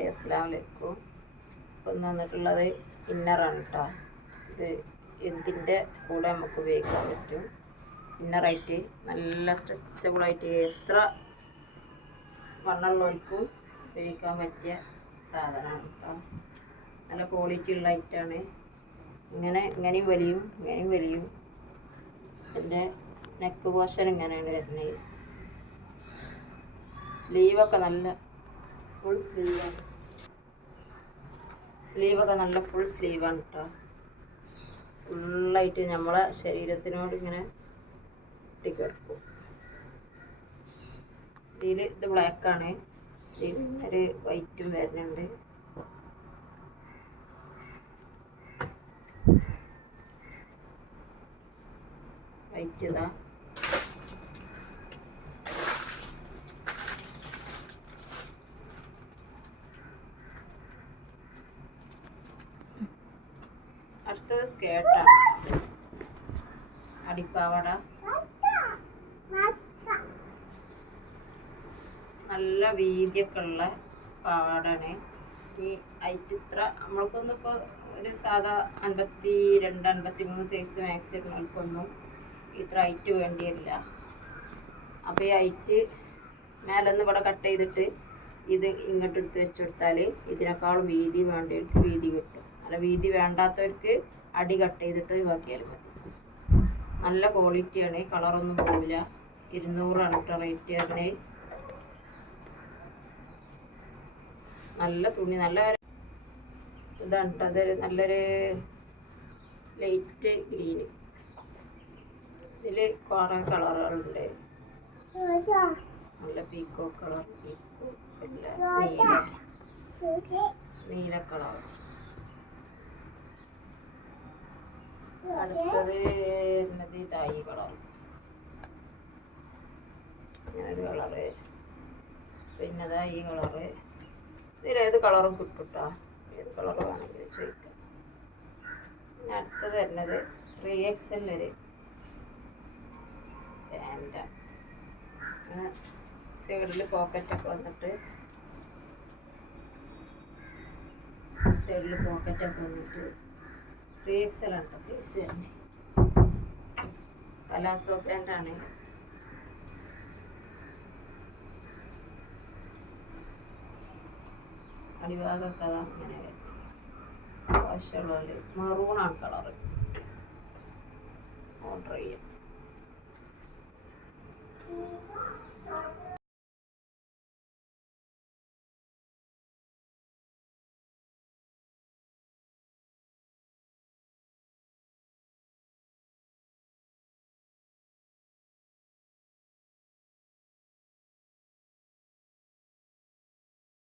Hi അസ്സാം വലൈക്കും ഇപ്പം തന്നിട്ടുള്ളത് ഇന്നറാണ് കേട്ടോ ഇത് എന്തിന്റെ കൂടെ നമുക്ക് ഉപയോഗിക്കാൻ പറ്റും? ഇന്നറായിട്ട് നല്ല സ്ട്രെച്ചബിളായിട്ട് എത്ര വണ്ണുള്ളവർക്കും ഉപയോഗിക്കാൻ പറ്റിയ സാധനമാണ് കേട്ടോ നല്ല ക്വാളിറ്റി ഉള്ള ഐറ്റാണ്. ഇങ്ങനെ ഇങ്ങനെയും വലിയും ഇങ്ങനെയും വലിയും. എന്റെ നെക്ക് പോർഷൻ ഇങ്ങനെയാണ് വരുന്നത്. സ്ലീവൊക്കെ നല്ല ഫുൾ സ്ലീവാണ്. സ്ലീവൊക്കെ നല്ല ഫുൾ സ്ലീവാണ് കേട്ടോ ഫുള്ളായിട്ട് നമ്മളെ ശരീരത്തിനോട് ഇങ്ങനെ ഒട്ടിക്കിടക്കും ഇതിൽ ഇത് ബ്ലാക്കാണ് ഇതിൽ ഒരു വൈറ്റും വരുന്നുണ്ട്. വൈറ്റ് ഇതാ. അടുത്തത് സ്കേർട്ടാണ് അടിപ്പാവട. നല്ല വീതിയൊക്കെ ഉള്ള പാവാടാണ് ഈ ഐറ്റ് ഇത്ര നമ്മൾക്കൊന്നും ഇപ്പോൾ ഒരു സാധാ അൻപത്തി രണ്ട് അൻപത്തി മൂന്ന് സൈസ് മാക്സി ഇടുന്നവർക്കൊന്നും ഇത്ര ഐറ്റ് വേണ്ടിയില്ല അപ്പോൾ ഈ ഐറ്റ് മേലൊന്ന് ഇവിടെ കട്ട് ചെയ്തിട്ട് ഇത് ഇങ്ങോട്ട് എടുത്ത് വെച്ചെടുത്താൽ ഇതിനേക്കാളും വീതി വേണ്ടിയിട്ട് വീതി കിട്ടും. അല്ല വീതി വേണ്ടാത്തവർക്ക് അടി കട്ട് ചെയ്തിട്ട് ഒഴിവാക്കിയാൽ മതി. നല്ല ക്വാളിറ്റിയാണ് കളറൊന്നും പോവില്ല. ഇരുന്നൂറാണ് കേട്ടോ റേറ്റ് അതിന് നല്ല തുണി നല്ല ഇതാണ് അതൊരു നല്ലൊരു ലൈറ്റ് ഗ്രീന് ഇതിൽ കുറേ കളറുകളുണ്ട് നല്ല പീക്കോ കളർ പീക്കോ നീല. നീല കളർ അടുത്തത് എന്നത് തായി കളർ ഇങ്ങനൊരു കളറ്. പിന്നെ ദാ ഈ കളറ്. ഇതിലേത് കളറും കിട്ടുട്ടാ. കേട്ടോ ഏത് കളറ് വേണമെങ്കിലും ചോദിക്കാം. പിന്നെ അടുത്തത് വരുന്നത് ത്രീ എക്സ് എൽ ഒരു പാന്റാണ് സൈഡിൽ പോക്കറ്റൊക്കെ വന്നിട്ട് സൈഡിൽ പോക്കറ്റൊക്കെ വന്നിട്ട് ത്രീ എക്സ് എൽ ആണ് സൈസ് തന്നെ പലാസോ പാന്റാണ് അടിഭാഗമൊക്കെ അതാണ് ഇങ്ങനെ വരുന്നത്. ആവശ്യമുള്ള മെറൂണാണ്